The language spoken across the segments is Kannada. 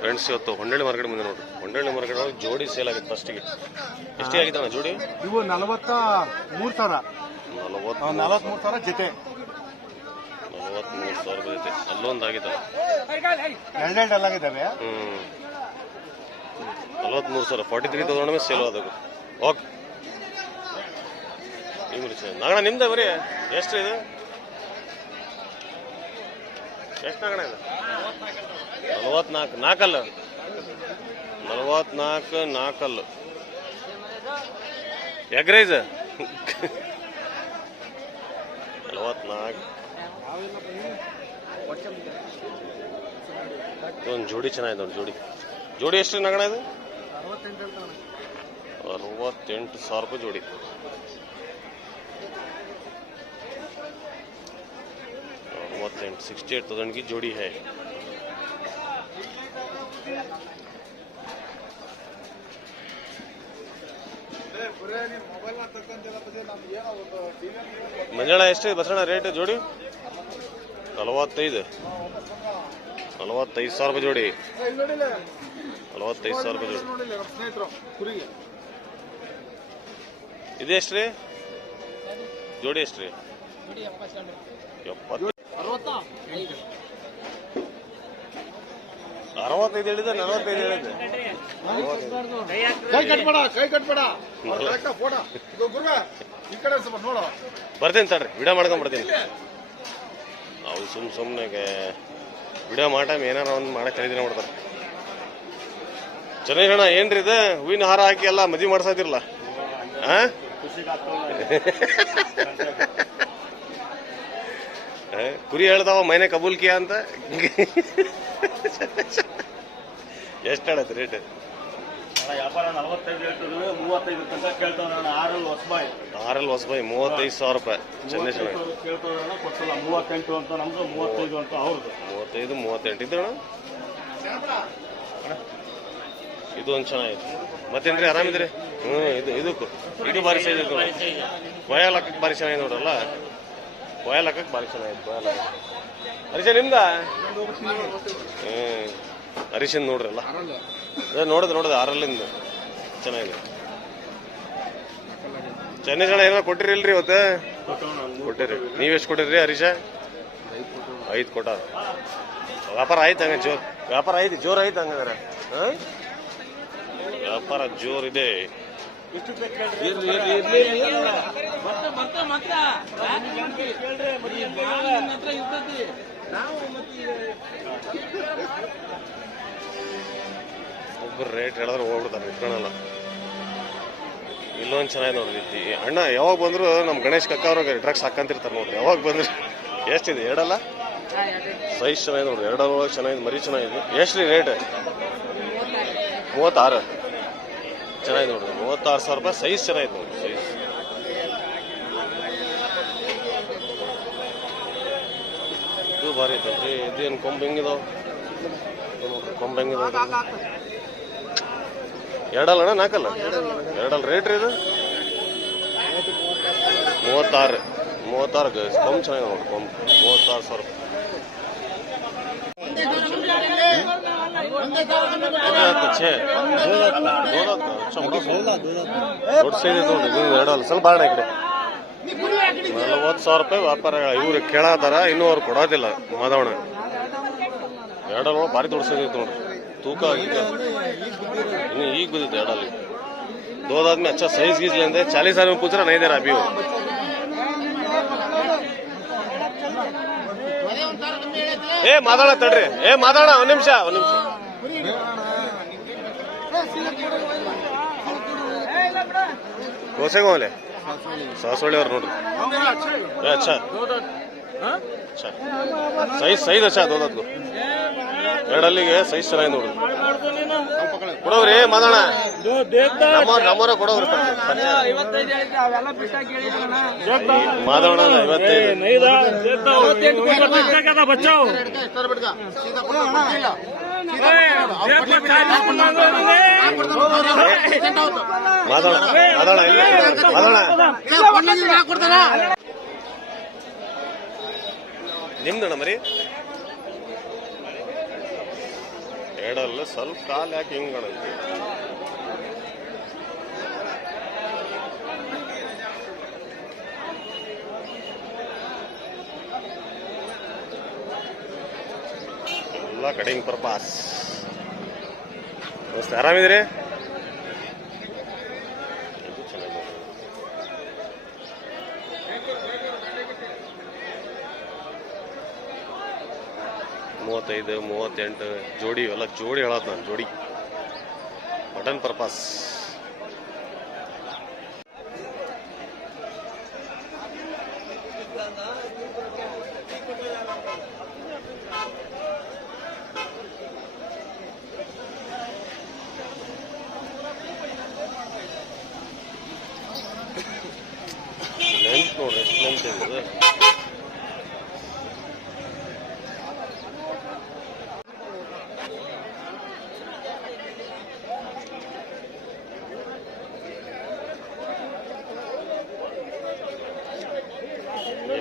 ಫ್ರೆಂಡ್ಸ್ ಇವತ್ತು ಹೊಂಡಳ್ಳಿ ಮಾರ್ಕೆಟ್ ಮುಂದೆ ನೋಡ್ರಿ. ಹೊಂಡಳ್ಳಿ ಮಾರ್ಕೆಟ್ ಒಳಗೆ ಜೋಡಿ ಸೇಲ್ ಆಗಿತ್ತು ಫಸ್ಟಿಗೆ ಎಷ್ಟೇ ಆಗಿತ್ತಣ್ಣ ಜೋಡಿ? ಇವು ನಲವತ್ತ ಮೂರ್ ಸಾವಿರ. ನಲವತ್ತು ನಲವತ್ಮೂರು ಸಾವಿರ ಜೊತೆ. ನಲವತ್ಮೂರು ಸಾವಿರ ಜೊತೆ. ಅಲ್ಲೊಂದು ಆಗಿತ್ತಲ್ಲ. ಎರಡೆರಡು ಅಲ್ಲಾಗಿದ್ದಾವೆ ಹ್ಞೂ ನಲವತ್ಮೂರು ಸಾವಿರ. ಫಾರ್ಟಿ ತ್ರೀ ತೌಸಂಡ್ ಮೇಲೆ ಸೇಲ್ ಆದವು ಓಕೆ ನಾಗಣ್ಣ ನಿಮ್ದೆ ಬರೀ? ಎಷ್ಟು ಇದು? ಎಷ್ಟು ನಾಲ್ಕು ಇದು ನಲವತ್ನಾಲ್ಕು ನಾಲ್ಕಲ್ಲು ನಲವತ್ನಾಲ್ಕು ನಾಲ್ಕಲ್ಲು ಎಗ್ರೈಸ್ ನಲವತ್ನಾಲ್ಕು. ಒಂದು ಜೋಡಿ ಚೆನ್ನಾಗಿದೆ ನೋಡಿ, ಜೋಡಿ. ಜೋಡಿ ಎಷ್ಟು ನಗಣ ಇದು? ಅರವತ್ತೆಂಟು ಸಾವಿರ ರೂಪಾಯಿ ಜೋಡಿ. ಅರವತ್ತೆಂಟು ಸಿಕ್ಸ್ಟಿ ಏಟ್ ತೌಸಂಡ್ की जोड़ी है ಮಂಜಾಳ ಎಷ್ಟು ಬಸಣ್ಣ ರೇಟ್ ಜೋಡಿ ನಲವತ್ತೈದು ನಲವತ್ತೈದು ಸಾವಿರ ರೂಪಾಯಿ ಜೋಡಿ ನಲವತ್ತೈದು ಸಾವಿರ ರೂಪಾಯಿ ಜೋಡಿ ಸ್ನೇಹಿತರು ಕುರಿಗೆ ಇದು ಎಷ್ಟು ರೀ ಜೋಡಿ ಎಷ್ಟು ರೀ ಎಪ್ಪತ್ತು ಅರವತ್ತೈದು ಹೇಳಿದೆ ನಲವತ್ತೈದು ಹೇಳಿದೆ. ಕೈ ಕಟ್ಬೇಡ ಕೈ ಕಟ್ಬೇಡ. ಫೋಟೋ. ಗುರುವೆ ಈ ಕಡೆ ಸ್ವಲ್ಪ ನೋಡು. ಬರ್ತೀನಿ ತಡ್ರಿ ವಿಡಿಯೋ ಮಾಡ್ಕೊಂಡ್ ಬರ್ತೀನಿ. ಅವ್ರು ಸುಮ್ ಸುಮ್ಮನೆ ವಿಡಿಯೋ ಮಾಡ ಏನಾರ ಒಂದು ಮಾಡಕ್ ಖರೀದಿನ ಮಾಡ್ತಾರೆ. ಹೇಳ ಏನ್ರಿ ಇದು? ಹೂವಿನ ಹಾರ ಹಾಕಿ ಎಲ್ಲ ಮದ್ವಿ ಮಾಡ್ಸತ್ತಿರಲ್ಲ? ಹ ಆ, ಕುರಿ ಹೇಳ್ತಾವ ಮೈನೆ ಕಬೂಲ್ಕಿಯ ಅಂತ? ಎಷ್ಟು ಹೇಳತ್ತೆ ರೇಟ್ ಆರ್ ಎಲ್ ಆರಲ್ಲಿ ಹೊಸಬಾಯಿ. ಮೂವತ್ತೈದು ಸಾವಿರ ರೂಪಾಯಿ ಚೆನ್ನೈ ಚೆನ್ನಾಗಿ ಕೇಳ್ತಾವ್ರಣ ಕೊಟ್ಟಲ್ಲ ಮೂವತ್ತೆಂಟು ಅಂತ ನಮ್ದು ಮೂವತ್ತೈದು ಅಂತ ಅವ್ರದ್ದು ಮೂವತ್ತೈದು ಮೂವತ್ತೆಂಟು ಇದ್ದಣ್ಣ ಇದು ಒಂದು ಚೆನ್ನಾಗಿತ್ತು ಮತ್ತೇನ್ರಿ ಆರಾಮಿದ್ರಿ? ಹ್ಞೂ ಇದು ಇದಕ್ಕೂ. ಇದು ಭಾರಿ ಸೈಜ್ ಇದು ಬಾರಿ ಭಾರಿ ಚೆನ್ನಾಗಿದೆ ನೋಡ್ರಲ್ಲ? ಕೊಯಲ್ ಹಾಕಕ್ಕೆ ಭಾರಿ ಚೆನ್ನಾಗಿದೆ ಕೊಯಲ್ ಹರಿಶ ನಿಮ್ದ? ಹ್ಞೂ ನೋಡ್ರಲ್ಲ ಅದೇ ನೋಡಿದ್, ನೋಡಿದೆ, ಆರಲ್ಲಿಂದ. ಚೆನ್ನಾಗಿದೆ. ಚೆನ್ನೈ ಜನ ಏನಾರ ಕೊಟ್ಟಿರಿ ಇಲ್ರಿ ಇವತ್ತು? ಕೊಟ್ಟಿರಿ. ನೀವೆಷ್ಟು ಕೊಟ್ಟಿರಿ ಹರೀಶ? ಐದು ಕೊಟ್ಟಾರ ವ್ಯಾಪಾರ ಆಯ್ತು ಹಂಗ ಜೋರ್. ವ್ಯಾಪಾರ ಆಯ್ತು, ಜೋರ್ ಐತೆ ಹಂಗಂದ್ರೆ ಹಾ? ವ್ಯಾಪಾರ ಜೋರ್ ನಾವು ಒಬ್ಬರು ರೇಟ್ ಹೇಳಿದ್ರೆ ಹೋಗ್ಬಿಡ್ತಾರೆ, ಇಟ್ಕೊಳಲ್ಲ. ಇಲ್ಲೊಂದು ಚೆನ್ನಾಗಿ ನೋಡ್ರಿ ಈ ಅಣ್ಣ, ಯಾವಾಗ ಬಂದ್ರು ನಮ್ಮ ಗಣೇಶ್ ಕಕ್ಕ ಅವ್ರಿಗೆ ಡ್ರಗ್ಸ್ ಹಾಕಂತಿರ್ತಾರೆ ನೋಡ್ರಿ. ಯಾವಾಗ ಬಂದ್ರು? ಎಷ್ಟಿದೆ? ಎರಡಲ್ಲ? ಸೈಜ್ ಚೆನ್ನಾಗಿ ನೋಡ್ರಿ. ಎರಡರ ಒಳಗೆ ಚೆನ್ನಾಗಿದೆ, ಮರಿ ಚೆನ್ನಾಗಿದೆ. ಎಷ್ಟು ರೀ ರೇಟ್ ಮೂವತ್ತಾರು. ಚೆನ್ನಾಗಿದೆ ನೋಡ್ರಿ. ಮೂವತ್ತಾರು ಸಾವಿರ ರೂಪಾಯಿ ಸೈಜ್ ಚೆನ್ನಾಗಿದೆ ನೋಡ್ರಿ ಸೈಜ್ ಇದು ಭಾರಿ ಐತಲ್ರಿ ಇದೇನು ಕೊಂಬ್ ಹೆಂಗಿದಾವೆ ಇದು ಹೆಂಗಿದಾವೆ ಎರಡಲ್ಲ ಅಣ್ಣ ನಾಲ್ಕಲ್ಲ ಎರಡಲ್ಲ ರೇಟ್ ರೀ ಇದು ಮೂವತ್ತಾರು ಮೂವತ್ತಾರು ಕೊಂಬ್ ಚೆನ್ನಾಗಿದೆ ನೋಡ್ರಿ ಕೊಂಬ್ ಮೂವತ್ತಾರು ಸಾವಿರ ದೊಡ್ಡ ಇದು ಎರಡಲ್ಲ ಸ್ವಲ್ಪ ಬಾಡ ಈ ಕಡೆ ನಲವತ್ತು ಸಾವಿರ ರೂಪಾಯಿ ವ್ಯಾಪಾರ ಇವ್ರು ಕೇಳತ್ತಾರ ಇನ್ನೂ ಅವ್ರು ಕೊಡೋದಿಲ್ಲ ಮಾದವಣ ಎರಡಲ್ಲ ಭಾರಿ ತೋರಿಸಿದ್ರು ನೋಡ್ರಿ ತೂಕ ಆಗಿದೆ ಇನ್ನು ಈಗ ಬಿದ್ದಿತ್ತು ಎರಡಲ್ಲಿ. ದೋದಾದ್ಮೇಲೆ ಅಚ್ಚ ಸೈಜ್ ಗೀಜ್ಲಿ ಅಂದ್ರೆ ಚಾಲೀಸ್ ಸಾವಿರ ಕೂತ್ರ ನೈದಾರ ಅಭಿ ಏ ಮಾತಾಡ ತಡ್ರಿ. ಏ ಮಾದಾಣ ಒಂದ್ ನಿಮಿಷ ಒಂದ್ ನಿಮಿಷ. ಕೋಸೆ ಗೋಲೆ ಸಾಸೋಳಿ ಅವ್ರು ನೋಡ್ರಿ. ಅಚ್ಚಾ. ಅಚ್ಚಾ ಸೈಜ್ ಅಷ್ಟೇ ಅದು ದೋದತ್ಗು ಎರಡಲ್ಲಿಗೆ ಸೈಜ್ ಚೆನ್ನಾಗಿ ನೋಡಿ. ಕೊಡೋವ್ರಿ ಮಾದೋಣ ನಮ್ಮ ನಮ್ಮರ ಕೊಡೋರಿ ಮಾದಣ್ಣ ಮಾದಣ್ಣ ಮಾದಣ್ಣ ಮಾತಾಡ ನಿಮ್ದಣ್ಣ ಮರಿ? ಎರಡಲ್ಲ ಸ್ವಲ್ಪ ಕಾಲು ಯಾಕೆ ಹಿಂಗ್ ಕಾಣುತ್ತೆ ಎಲ್ಲ ಕಡಿಂಗ್ ಪರ್ಪಾಸ್ ಆರಾಮಿದ್ರಿ ಇದು ಚೆನ್ನಾಗಿದೆ ಮೂವತ್ತೈದು ಮೂವತ್ತೆಂಟು ಜೋಡಿ ಎಲ್ಲ ಜೋಡಿ ಹೇಳತ್ ನಾನು ಜೋಡಿ. Mutton purpose. ಲೆಂತ್ ನೋಡ್ರಿ ಎಷ್ಟು ಲೆಂತ್ ಇದೆ ಇದು.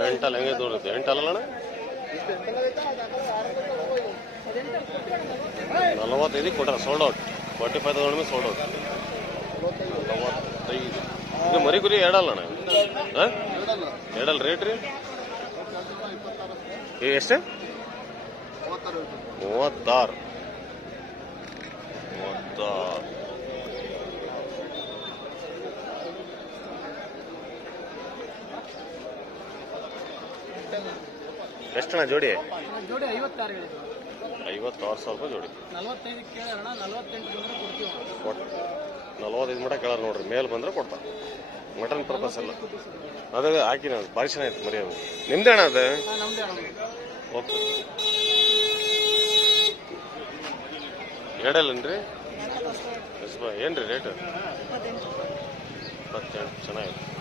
ಎಂಟಲ್ಲ ಹೆಂಗೆ ನೋಡುತ್ತೆ ಎಂಟಲ್ಲ ಅಣ್ಣ ನಲವತ್ತೈದು ಕೊಟ್ಟಾರ ಸೋಲ್ಡ್ ಔಟ್ ಫಾರ್ಟಿ ಫೈವ್ ತಗೊಂಡ್ಮೇಲೆ ಸೋಲ್ಡ್ ಔಟ್ ನಲವತ್ತೈದು ಇದು ಮರಿ ಗುರಿ ಎರಡಲ್ಲ ಅಣ್ಣ ಹಾಂ ಎರಡಲ್ಲ ರೇಟ್ ರೀ ಏ, ಎಷ್ಟು ಮೂವತ್ತಾರು ಮೂವತ್ತಾರು ಎಷ್ಟಣ್ಣ ಜೋಡಿ. ಜೋಡಿ ಐವತ್ತಾರು ಹೇಳಿದ್ರು. ಐವತ್ತಾರು ಸಾವಿರ ರೂಪಾಯಿ ಜೋಡಿ. ನಲವತ್ತೈದಕ್ಕೆ ಕೇಳೋಣ ನಲವತ್ತೆಂಟು ಬಂದ್ರೆ ಕೊಡ್ತೀವಿ ಕೊಟ್ ನಲವತ್ತೈದು ಮಟ ಕೇಳ ನೋಡ್ರಿ ಮೇಲ್ ಬಂದ್ರೆ ಕೊಡ್ತಾ ಮಟನ್ ಪರ್ಪಸ್ ಅಲ್ಲ ಅದೇ ಹಾಕಿ ನಾನು ಭಾರಿ ಚೆನ್ನಾಗಿತ್ತು ಮರಿ ಅದು. ನಿಮ್ದೇ ಅಣ್ಣ ಅದು? ಓಕೆ. ಎರಡಲ್ಲೇನ್ರಿ ಏನು ರೀ ಏನ್ರಿ ರೇಟ್? ಇಪ್ಪತ್ತೆಂಟು. ಚೆನ್ನಾಗಿದೆ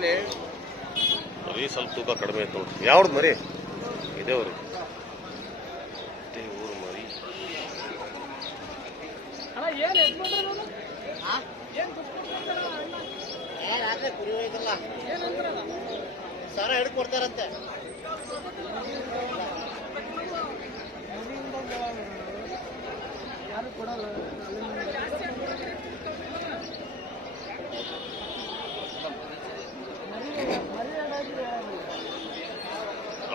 ಮರಿ ಸ್ವಲ್ಪ ತೂಕ ಕಡಿಮೆ ಇತ್ತು ನೋಡ್ರಿ. ಯಾವ್ದು ಮರಿ? ಇದೇ ಊರು. ಇದೇ ಊರು ಮರಿ. ಏನು ಏನು ಸರ ಹಿಡ್ಕೊಡ್ತಾರಂತೆ ಯಾರು ಕೊಡಲ್ಲ?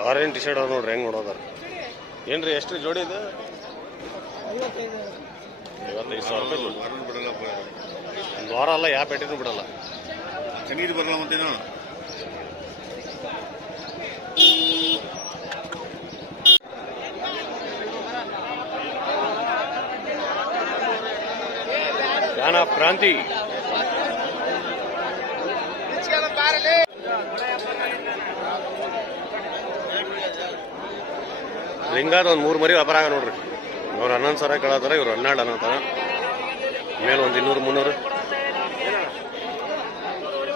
ಆರೆಂಜ್ ಟಿ ಶರ್ಟ್ ನೋಡ್ರಿ ಹೆಂಗ್ ನೋಡೋದಾರ. ಏನ್ರಿ ಎಷ್ಟು ಜೋಡಿ ಇದು? ಐವತ್ತೈದು ಐವತ್ತೈದು ಸಾವಿರ ರೂಪಾಯಿ ಜೋಡಿ. ಒಂದು ವಾರ ಅಲ್ಲ ಯಾವ ಪೇಟೆನೂ ಬಿಡಲ್ಲ. ಚೆನ್ನಾಗಿ ಬರಲ್ಲ ಮತ್ತೇನು ಆಫ್ ಕ್ರಾಂತಿ. ರಿಂಗಾದ ಒಂದು ಮೂರು ಮರಿ ವ್ಯಾಪಾರ ಆಗ ನೋಡ್ರಿ ಅವ್ರು ಹನ್ನೊಂದು ಸಾವಿರ ಕೇಳತ್ತಾರ ಇವ್ರು ಹನ್ನೆರಡು ಅನ್ನತ್ತಾರ ಮೇಲೆ ಒಂದು ಇನ್ನೂರು ಮುನ್ನೂರು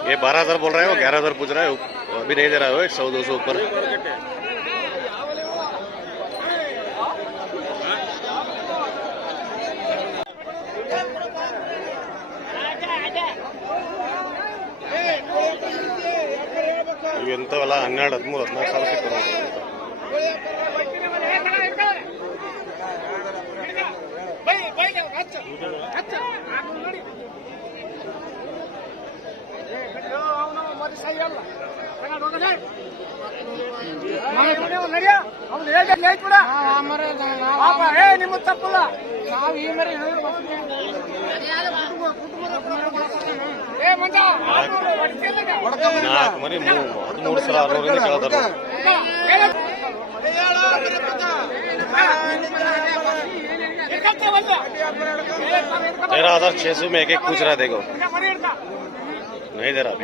ये बारह हजार बोल रहा है वो ग्यारह हजार पूछ रहा है अभी नहीं दे रहा है सौ दो सौ ऊपर ಇವು ಎಂಥವೆಲ್ಲ ಹನ್ನೆರಡು ಹದಿಮೂರು ಹದಿನಾಲ್ಕು ಸಾವಿರ ಸಿಗ್ತವೆ ನಿಮ್ಮ ತಪ್ಪಲ್ಲ ನಾವು ಈ ಮರಿ ನಾಲ್ಕು ಮರಿ ಮೂ- ಹದಿಮೂರು ಸಾವಿರ ಅರವರಿಂದ ಕೇಳ್ತಾರೆ तेरह हज़ार छह सौ में एक एक पूछ रहा देखो। नहीं दे रहा